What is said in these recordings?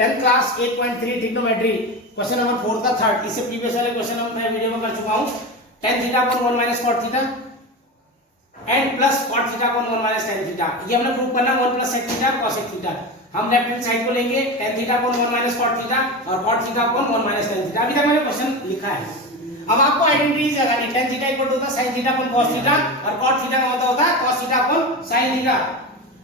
10th class 8.3 trigonometry question number 4 का third, इससे previous वाले क्वेश्चन मैं वीडियो में कर चुका हूं। tan theta upon 1 minus cot theta and plus cot theta upon 1 minus tan theta, ये हमने प्रूव करना 1 plus sec theta cos sec theta. हम लेफ्ट हैंड साइड को लेंगे tan theta upon 1 minus cot theta और cot theta upon 1 minus tan theta. अभी तक मैंने क्वेश्चन लिखा है। अब आपको आइडेंटिटीज लगानी, tan थीटा इक्वल टू होता है sin theta upon cos theta और cot थीटा का मतलब होता है cos theta upon sin theta.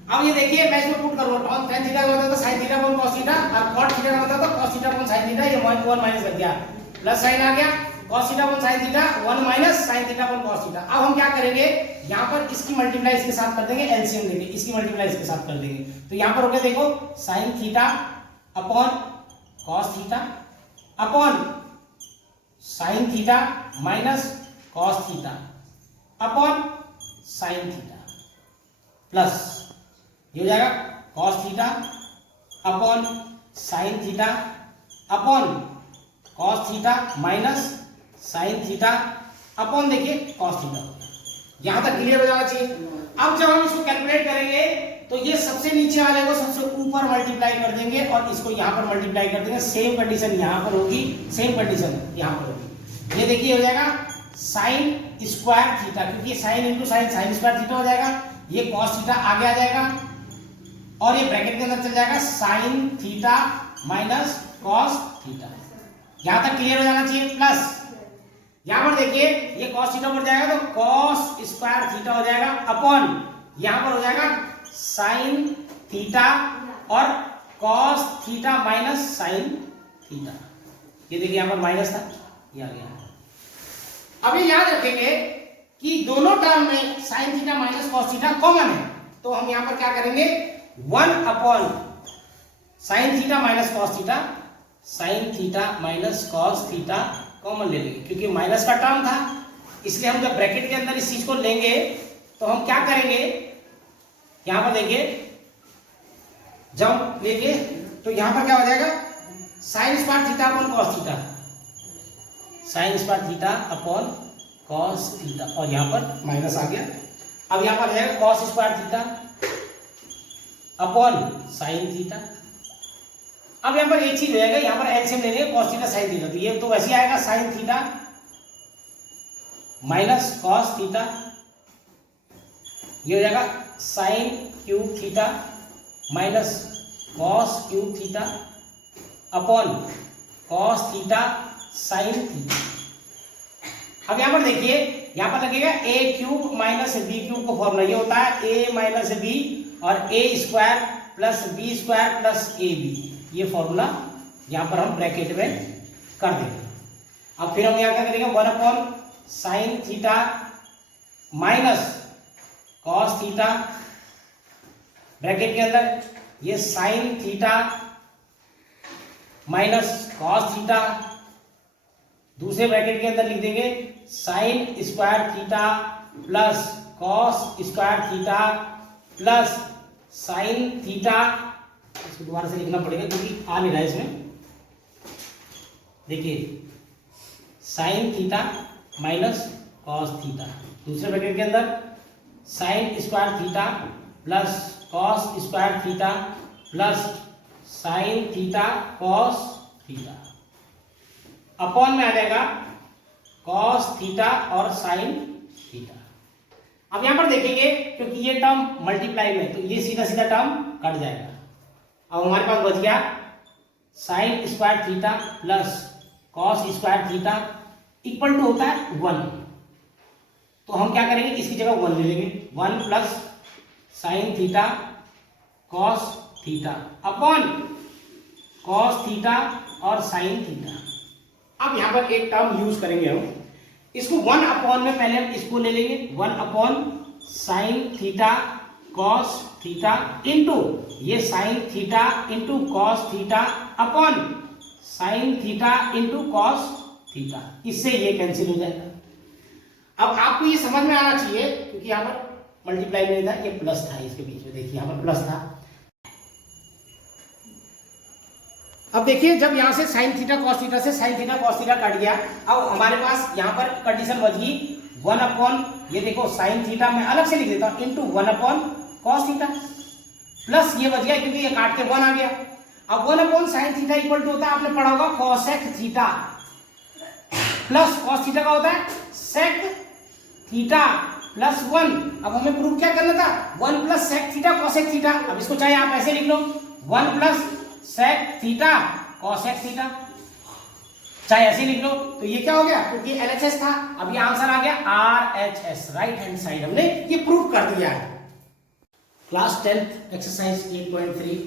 अब ये देखिए मैं इसमें पुट करूंगा, tan थीटा का मतलब होता है sin theta upon cos theta और cot थीटा का मतलब होता है cos theta upon sin theta. ये 1 माइनस कर दिया, प्लस sin आ गया, cos theta upon sin theta 1 minus sin theta upon cos theta. अब हम क्या करेंगे, यहां पर इसकी मल्टीप्लाई इसके साथ कर देंगे, एलसीएम लेंगे, इसकी मल्टीप्लाई इसके साथ कर देंगे। तो यहां पर हो गया देखो sin theta upon cos theta upon sin theta minus cos theta upon sin theta plus ये हो जाएगा cos theta upon sin theta upon cos theta minus sin theta upon देखिए cos थीटा। यहां तक क्लियर हो जाना चाहिए। अब जब हम इसको कैलकुलेट करेंगे तो ये सबसे नीचे वाले को सबसे ऊपर मल्टीप्लाई कर देंगे और इसको यहां पर मल्टीप्लाई कर देंगे। सेम कंडीशन यहां पर होगी, सेम कंडीशन यहां पर होगी। ये देखिए हो जाएगा sin स्क्वायर थीटा, क्योंकि sin into sin square theta हो जाएगा। ये cos थीटा आगे आ जाएगा और ये ब्रैकेट के अंदर चल जाएगा sin theta minus cos theta. यहां तक क्लियर हो जाना चाहिए। प्लस यहां पर देखिए ये cos थीटा बढ़ जाएगा तो cos स्क्वायर थीटा हो जाएगा अपॉन यहां पर हो जाएगा sin थीटा और cos theta minus sin theta. ये देखिए यहां पर माइनस था, ये आ गया। अब ये याद रखेंगे कि दोनों टर्म में sin theta minus cos theta common है, तो हम यहां पर क्या करेंगे 1 upon sin theta minus cos theta, sin theta minus cos theta common ले लेंगे, क्योंकि माइनस का टर्म था इसलिए हम जब ब्रैकेट के अंदर इस चीज को लेंगे तो हम क्या करेंगे, यहां पर देखिए जब लेंगे तो यहां पर क्या हो जाएगा sin square theta upon cos theta, sin square theta upon cos theta और यहां पर माइनस आ गया। अब यहां पर रहेगा cos square theta upon sin theta. अब यहां पर एक चीज हो जाएगा, यहां पर एलसीएम ले लेंगे cos थीटा sin थीटा, तो ये तो वैसे आएगा sin theta minus cos theta, ये हो जाएगा sin cube theta minus cos cube theta upon cos theta sin theta. अब यहां पर देखिए यहां पर लगेगा a cube minus B cube को फॉर्मूला, ये होता है a माइनस बी और a square plus B square plus A B, ये फॉर्मूला यहां पर हम ब्रैकेट में कर देंगे। अब फिर हम यहां क्या करेंगे 1 upon sin theta minus cos theta, bracket के अंदर ये sin theta minus cos theta, दूसरे ब्रैकेट के अंदर लिख देंगे sin square theta plus cos square theta plus sin theta. इसको दोबारा से लिखना पड़ेगा क्योंकि आ नहीं रहा है इसमें। देखिए sin theta minus cos theta, दूसरे ब्रैकेट के अंदर sin square theta plus cos square theta plus sin theta cos theta upon में आ जाएगा cos थीटा और sin थीटा। अब यहां पर देखेंगे क्योंकि ये टर्म मल्टीप्लाई में तो ये सीधा सीधा टर्म कट जाएगा। अब हमारे पास बच गया sin square theta plus cos square theta equal to होता है 1, तो हम क्या करेंगे इसकी जगह 1 ले लेंगे, 1 plus sin theta cos theta upon cos theta और sin थीटा। अब यहां पर एक टर्म यूज करेंगे हम, इसको 1 अपॉन में पहले हम इसको ले लेंगे 1 upon sin theta cos theta into ये sin theta into cos theta upon sin theta into cos theta, इससे ये कैंसिल हो जाएगा। अब आपको ये समझ में आना चाहिए क्योंकि यहाँ पर मल्टीप्लाई नहीं था, ये प्लस था इसके बीच में, देखिए यहाँ पर प्लस था। अब देखिए जब यहाँ से sin थीटा cos थीटा से sin theta cos theta cut गया, अब हमारे पास यहाँ पर कंडीशन बच गई 1 अपॉन ये देखो sin थीटा मैं अलग से लिख देता हूँ into 1 upon cos theta plus ये बच गया क्योंकि ये काट के 1 आ गया। अब 1 upon sine theta equal to होता है, आपने पढ़ा होगा cosec theta plus cos theta का होता है सेक थीटा प्लस 1। अब हमें प्रूव क्या करना था, 1 plus sec theta cosec theta. अब इसको चाहे आप ऐसे लिख लो 1 plus sec theta cosec theta, चाहे ऐसे लिख लो। तो ये क्या हो गया, क्योंकि LHS था, अब ये आंसर आ गया RHS, राइट हैंड साइड। हमने ये प्रूव कर दिया है। क्लास 10 एक्सरसाइज 8.3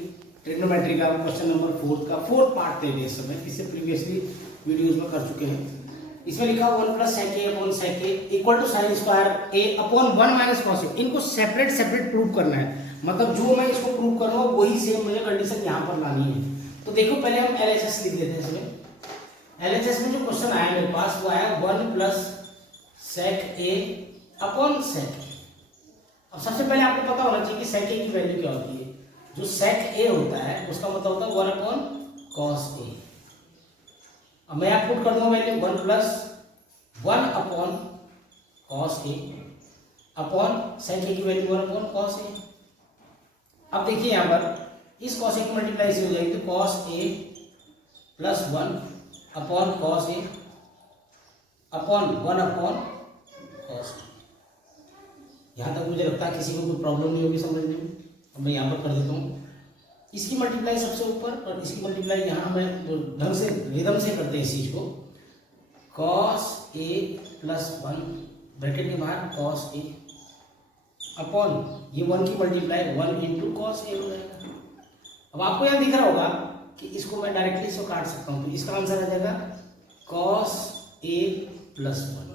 ट्रिग्नोमेट्री का क्वेश्चन नंबर 4 का 4th पार्ट दे दिए इस समय, इससे प्रीवियसली वीडियोस में कर चुके हैं। इसमें लिखा 1 plus sec A upon sec A equal to sine square A upon 1 minus cos A. इनको सेपरेट सेपरेट प्रूव करना है, मतलब जो मैं इसको प्रूव करूंगा वही सेम मुझे कंडीशन यहाँ पर लानी है। तो देखो पहले हम LHS लिख देते हैं इसमें। LHS में जो क्वेश्चन आया मेरे पास वो आया 1 plus sec A upon sec ए। अब सबसे पहले आपको पता होना चाहिए कि सेक ए की वैल्यू क्या होती है। जो सेक ए होता है उसका मतलब होता है 1 अपॉन कॉस ए। अब मैं यहाँ पुट कर दूंगा value 1 plus 1 upon cos A upon sec ए की वैल्यू 1 अपॉन कॉस ए। अब देखिए यहाँ पर इस कॉस ए की मल्टीप्लाई से हो जाएगी तो cos A plus 1 upon cos A upon 1 upon cos A. यहाँ तक मुझे लगता है किसी को कोई प्रॉब्लम नहीं होगी समझने में। अब मैं यहाँ पर कर देता हूँ, इसकी मल्टीप्लाई सबसे ऊपर और इसकी मल्टीप्लाई यहाँ मैं ढंग से रिदम से करते हैं इस चीज को। कॉस ए प्लस 1 ब्रैकेट के बाहर कॉस ए अपॉन ये 1 की मल्टीप्लाई 1 इंटू कॉस ए हो जाएगा। अब आपको यहाँ दिख रहा होगा कि इसको मैं डायरेक्टली इसको काट सकता हूँ, तो इसका आंसर आ जाएगा कॉस ए प्लस 1।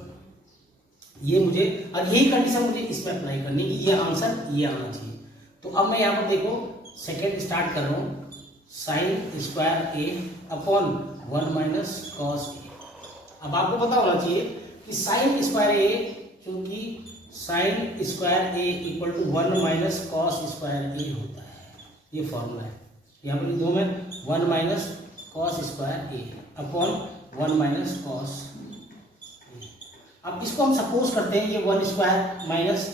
ये मुझे, और यही कंडीशन मुझे इसमें अप्लाई करनी है कि ये आंसर ये आना चाहिए। तो अब मैं यहाँ पर देखो सेकेंड स्टार्ट कर रहा हूँ, sign square A upon 1 minus cos ए। अब आपको पता होना चाहिए कि साइन स्क्वायर ए, क्योंकि sine square A equal to 1 minus cos square A होता है, ये फॉर्मूला है। यहाँ पर दो में 1 minus cos square A upon 1 minus cos ए। अब इसको हम सपोज करते हैं ये 1 स्क्वायर माइनस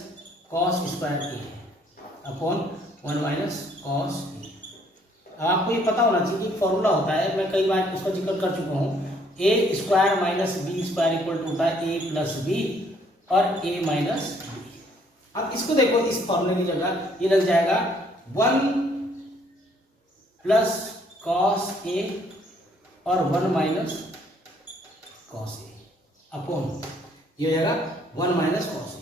कॉस स्क्वायर ए है अपॉन 1 माइनस कॉस ए। अब आपको ये पता होना चाहिए कि फॉर्मूला होता है, मैं कई बार उसका जिक्र कर चुका हूँ, A square minus B square equal to होता है ए प्लस बी और ए माइनस बी। अब इसको देखो, इस फॉर्मूले की जगह ये लग जाएगा 1 प्लस कॉस ए और 1 माइनस कॉस ए अपॉन ये हो जाएगा 1 माइनस कॉस ए।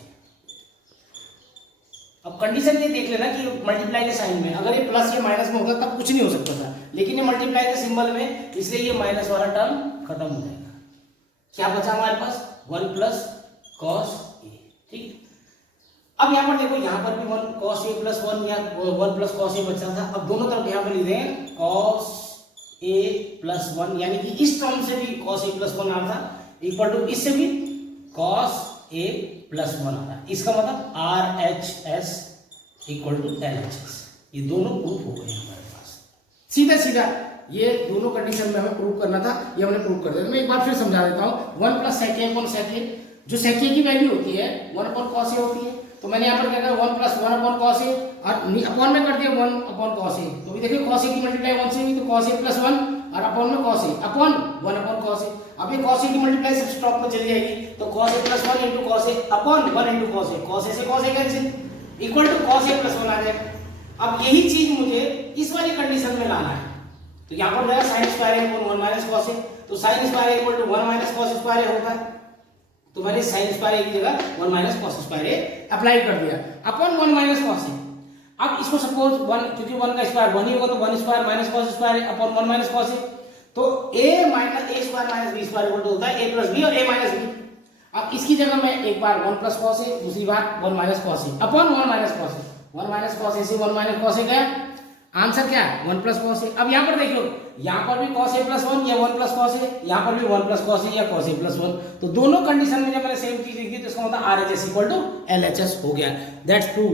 अब कंडीशन ये देख लेना कि मल्टीप्लाई के साइन में अगर ये प्लस या माइनस में होगा तब कुछ नहीं हो सकता था, लेकिन ये मल्टीप्लाई के सिंबल में, इसलिए ये माइनस वाला टर्म खत्म हो जाएगा। क्या बचा हमारे पास 1 प्लस कॉस ए। ठीक, अब यहाँ पर देखो, यहाँ पर भी 1 कॉस ए प्लस 1 या 1 प्लस कॉस ए बचा था। अब दोनों तरफ यहाँ पर लिख दें कॉस ए प्लस 1, यानी कि इस टर्म से भी कॉस ए प्लस 1 आ रहा था इक्वल टू इससे भी कॉस ए प्लस 1 आ रहा है। इसका मतलब RHS इक्वल टू LHS। ये दोनों प्रूफ हो गए हमारे पास। सीधा सीधा ये दोनों कंडीशन में हमें प्रूव करना था, ये हमने प्रूव कर दिया। मैं एक बार फिर समझा देता हूँ। 1 plus sec A upon sec ए, जो सेक ए की वैल्यू होती है 1 अपॉन कॉस ए होती है, तो मैंने यहाँ पर क्या कहा 1 प्लस 1 अपॉन कॉस ए और अपॉन में कर दिया 1 अपॉन कॉस ए। तो भी देखिए कॉस ए की मल्टीप्लाई 1 से हुई तो कॉस ए प्लस 1 और अपॉन में cos A upon 1 upon cos A. अब ये कॉस ए की मल्टीप्लाई सब टॉप में चली जाएगी, तो cos A plus 1 into cos A upon 1 into cos A, cos A से cos A cancel equal to cos A plus 1 आ जाएगा। अब यही चीज मुझे इस वाली कंडीशन में लाना है, तो यहाँ पर जाएगा sine square A upon 1 minus cos A, तो sine square A equal to 1 minus cos square A होता है, तो मैंने साइन स्क्वायर ए की जगह 1 माइनस कॉस स्क्वायर ए अप्लाई कर दिया अपॉन 1 माइनस कॉस ए। अब इसको सपोज 1, क्योंकि 1 का स्क्वायर 1 ही होगा तो 1 square minus cos square A upon 1 minus cos A, तो a minus A square minus B square equal to होता है a प्लस बी और a माइनस बी। अब इसकी जगह मैं एक बार 1 प्लस कॉस ए, दूसरी बार 1 minus cos A upon 1 minus cos A. 1 minus cos A से 1 माइनस कॉस ए गया, आंसर क्या है 1 प्लस कॉस ए। अब यहाँ पर देखियो, यहाँ पर भी कॉस ए प्लस 1 या 1 प्लस कॉस ए, यहाँ पर भी 1 प्लस कॉस ए या कॉस ए प्लस 1, तो दोनों कंडीशन में जब मैंने सेम चीज लिखी तो इसका मतलब RHS इक्वल टू LHS हो गया। That's prove.